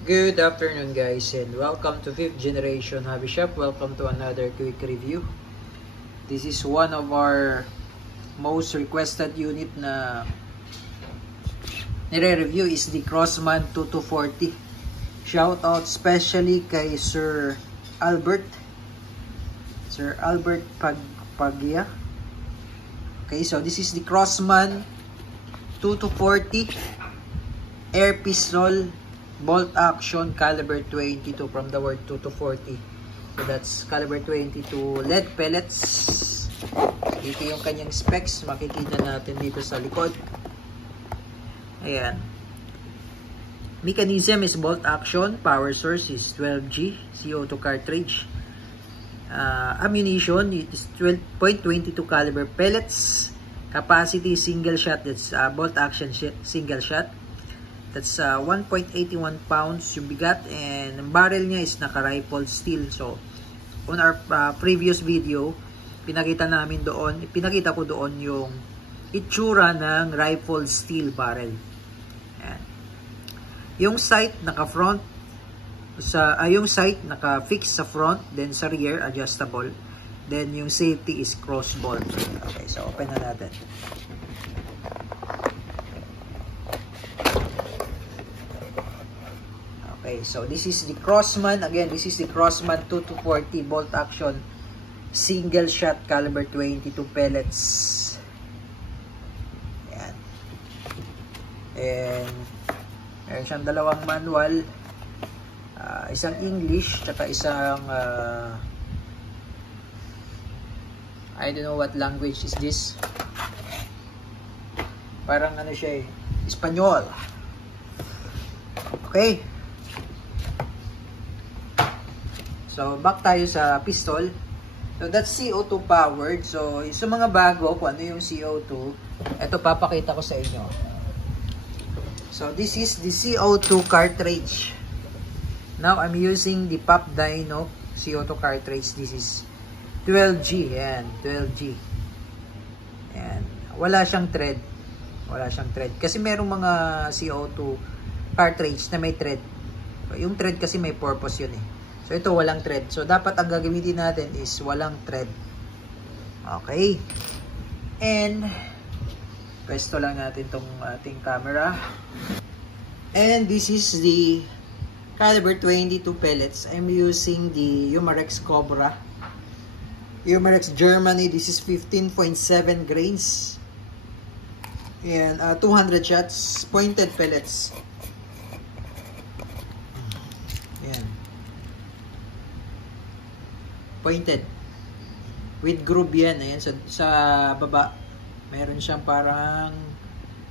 Good afternoon guys and welcome to 5th Generation Hobby Shop. Welcome to another quick review. This is one of our most requested unit na nire-review is the Crossman 2240. Shout out especially kay Sir Albert Paggia. Okay, so this is the Crossman 2240 air pistol bolt action caliber 22 from the word 2240. So that's caliber 22 lead pellets. Dito yung kanyang specs, makikita natin dito sa likod. Ayan. Mechanism is bolt action, power source is 12G CO2 cartridge. Ammunition is 12.22 caliber pellets. Capacity single shot, that's bolt action single shot. That's 1.81 pounds yung bigat, and ang barrel niya is naka-rifled steel. So on our previous video, pinakita ko doon yung itsura ng rifled steel barrel. Ayan. Yung sight naka-front yung sight naka-fix sa front, then sa rear adjustable. Then yung safety is crossbolt. Okay, so open na natin. Okay, so this is the Crossman. Again, this is the Crossman 2240 bolt action single shot caliber 22 pellets. Ayan. And meron siyang dalawang manual. Isang English, tsaka isang I don't know what language is this. Parang ano siya Espanyol. Okay. So back tayo sa pistol. So that's CO2 powered. So sa mga bago kung ano yung CO2, ito papakita ko sa inyo. So this is the CO2 cartridge. Now, I'm using the Pop Dyno CO2 cartridge. This is 12G. Ayan, 12G. Ayan. Wala siyang thread. Wala siyang thread. Kasi merong mga CO2 cartridge na may thread. So, yung thread kasi may purpose yun So, ito walang thread. So, dapat ang gagamitin natin is walang thread. Okay. And, pwesto lang natin tong ating camera. And this is the caliber 22 pellets. I'm using the Umarex Cobra. Umarex Germany. This is 15.7 grains. And 200 shots. Pointed pellets. Ayan. Pointed. With groove yan. Ayan. Sa baba. Meron siyang parang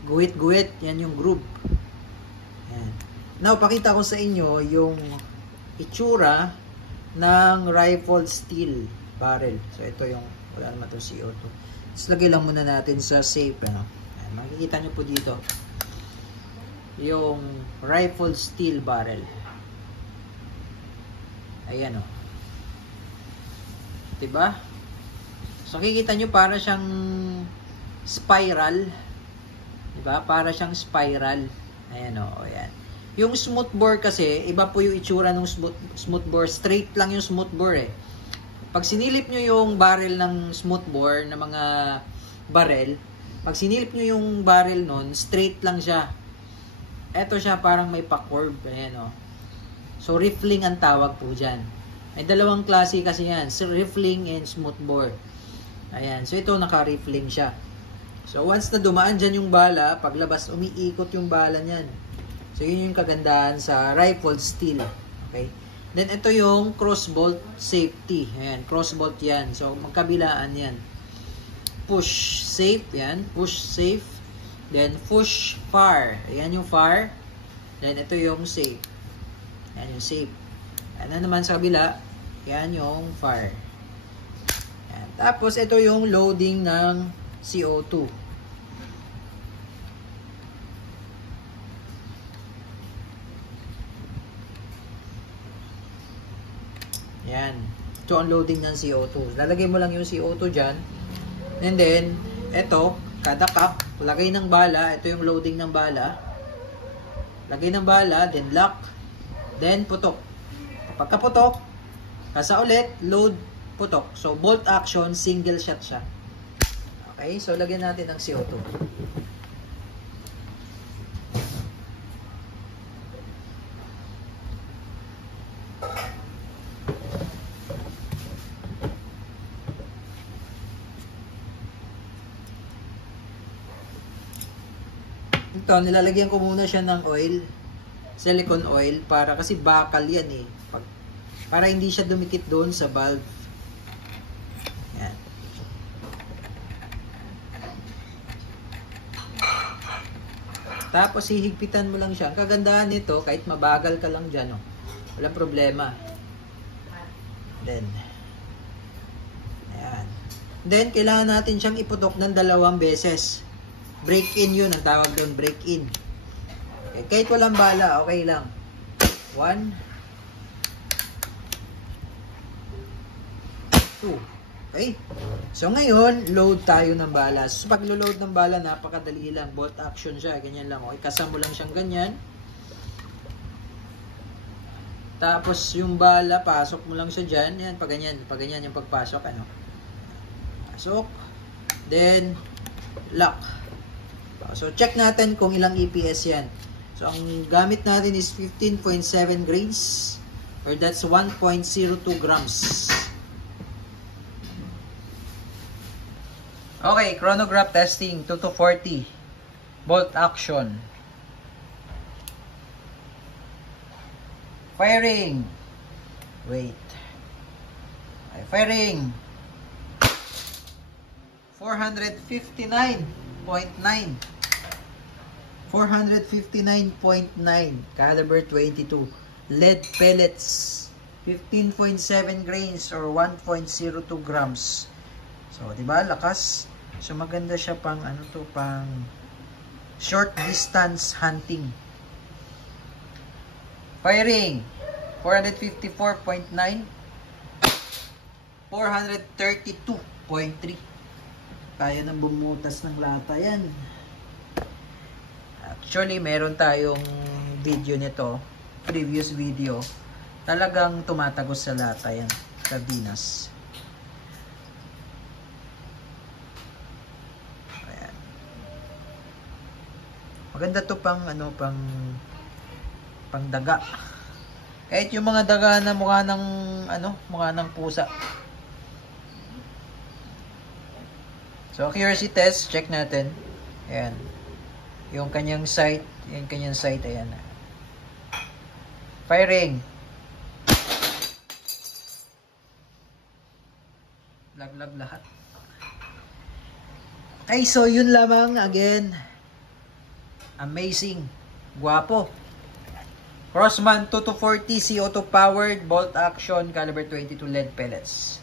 guhit-guhit. Yan yung groove. Ayan. Now, pakita ko sa inyo yung itsura ng rifled steel barrel. So, ito yung, wala naman itong CO2. Tapos, lagay lang muna natin sa safe. Ayan, makikita nyo po dito yung rifled steel barrel. Ayan o. Diba? So, kikita nyo para siyang spiral. Diba? Para siyang spiral. Ayan o. Ayan. Yung smooth bore kasi, iba po yung itsura ng smooth bore. Straight lang yung smooth bore Pag sinilip nyo yung barrel ng smooth bore, na mga barrel, pag sinilip nyo yung barrel nun, straight lang siya. Eto siya parang may pa-curve. Ayan o. So, riffling ang tawag po dyan. May dalawang klase kasi yan. So, riffling and smooth bore. Ayan. So, ito naka-riffling siya. So, once na dumaan dyan yung bala, paglabas, umiikot yung bala niyan. So, yun yung kagandahan sa rifled steel. Okay? Then, ito yung crossbolt safety. Ayan, crossbolt yan. So, magkabilaan yan. Push safe. Yan, push safe. Then, push far. Ayan yung far. Then, ito yung safe. Ayan yung safe. Ano naman sa kabila? Yan yung far. Ayan. Tapos, ito yung loading ng CO2. Yan. Ito ang loading ng CO2. Lalagay mo lang yung CO2 dyan. And then, ito, kada cup, lagay ng bala. Ito yung loading ng bala. Lagay ng bala, then lock. Then, putok. Pagkaputok, kasa ulit, load, putok. So, bolt action, single shot siya. Okay, so lagyan natin ng CO2. Ito, nilalagyan ko muna siya ng oil, silicone oil, kasi bakal yan eh. Para hindi siya dumikit doon sa valve. Yan. Tapos hihigpitan mo lang siya. Ang kagandahan nito, kahit mabagal ka lang dyan, oh, walang problema. Then, ayan. Then, kailangan natin siyang iputok ng 2 beses. Break-in yun, ang tawag doon, break-in. Okay, kahit walang bala, okay lang. 1, 2. Okay? So, ngayon, load tayo ng bala. So, pag load ng bala, napakadali lang. Bolt action siya, ganyan lang. Okay, kasama mo lang siyang ganyan. Tapos, yung bala, pasok mo lang siya dyan. Yan, pag ganyan yung pagpasok, ano. Pasok. Then, lock. So, check natin kung ilang EPS yan. So, ang gamit natin is 15.7 grains or that's 1.02 grams. Okay, chronograph testing, 2 to 40. Bolt action. Firing. Wait. Okay, firing. 459.9. 459.9 caliber 22 lead pellets, 15.7 grains or 1.02 grams. So, di ba, lakas. So, maganda siya pang pang short distance hunting. Firing 454.9, 432.3. Kaya nang bumutas ng lata yan. Actually, meron tayong video nito, previous video. Talagang tumatagos sa lata yan, sardinas. Ayan. Maganda to pang pang daga. Kahit yung mga daga na mukha ng pusa. So, accuracy test, check natin. Ayan. Yung kanyang sight, ayan. Firing. Laglag lahat. Okay, so yun lamang. Again, amazing. Guwapo. Crossman 2 to 40 CO2 powered, bolt action, caliber 22 lead pellets.